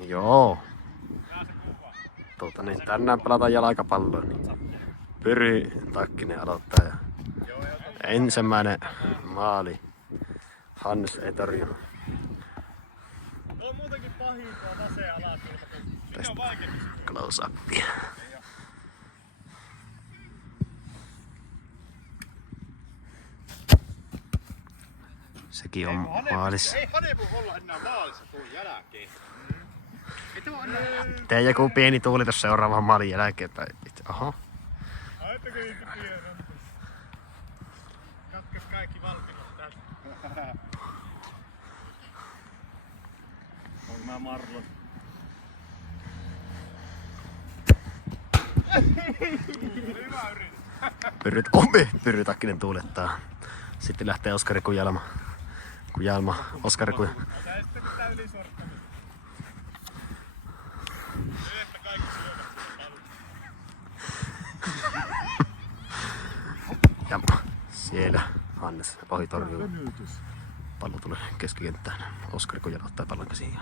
Joo. Niin tänään pelataan jalkapalloa. Niin Pyry Takkinen aloittaa ja ensimmäinen maali. Hannes ei torjunut. On muutenkin pahinta vasen alakulma, kun Tästä on vaikeampi. close upia. Sekin on maalissa. Ei Hane voi olla enää maalissa tuon jälkeen. Tee joku pieni tuulitus seuraavan maalin jälkeen. Tai oho. Aittakö itse tiedän? Katkes kaikki valtimot täältä. Onko mä Marlon? Hyvä yritys. Pyry Takkinen tuulettaa. Sitten lähtee Oskari Kujalma. Oskari Kujalma. Tää ei sitten mitään ylisuorittamista. Nyt että kaikki syövät Ja siellä Hannes ohi torjuu. Pallo tulee keskikenttään. Oskari Kujalma ottaa pallon käsiin.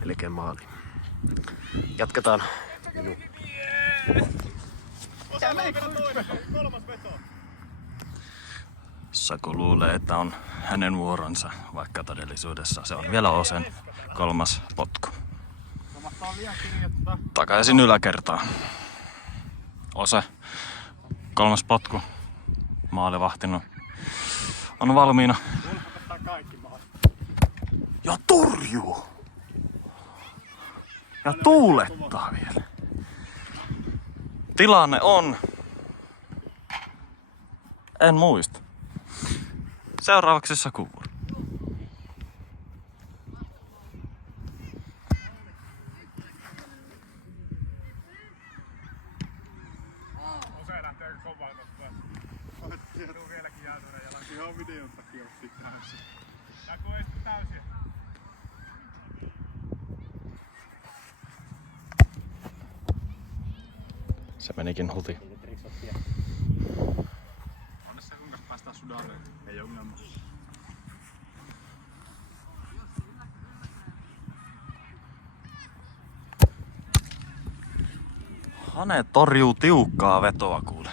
Melkein maali. Jatketaan. Kolmas veto. Saku luulee, että on hänen vuoronsa, vaikka todellisuudessa se on vielä Osen kolmas potku. Mahtaa liian kirjoittaa. Takaisin yläkertaan. Ose, kolmas potku. Maalivahtino on valmiina. Ottaa kaikki maat. Ja torjuu! Ja tuulettaa vielä. Tilanne on... En muista. Seuraavaksi Saku. Ose lähtee kovaa tosta. Tuu vieläkin jäätynä jalan. Ihan videon takia otti täysin. Tää kun ei sitten täysin. Se menikin huti. Anna se kunkas päästään Sudaniin. Ei ongelma. Hane torjuu tiukkaa vetoa kuule.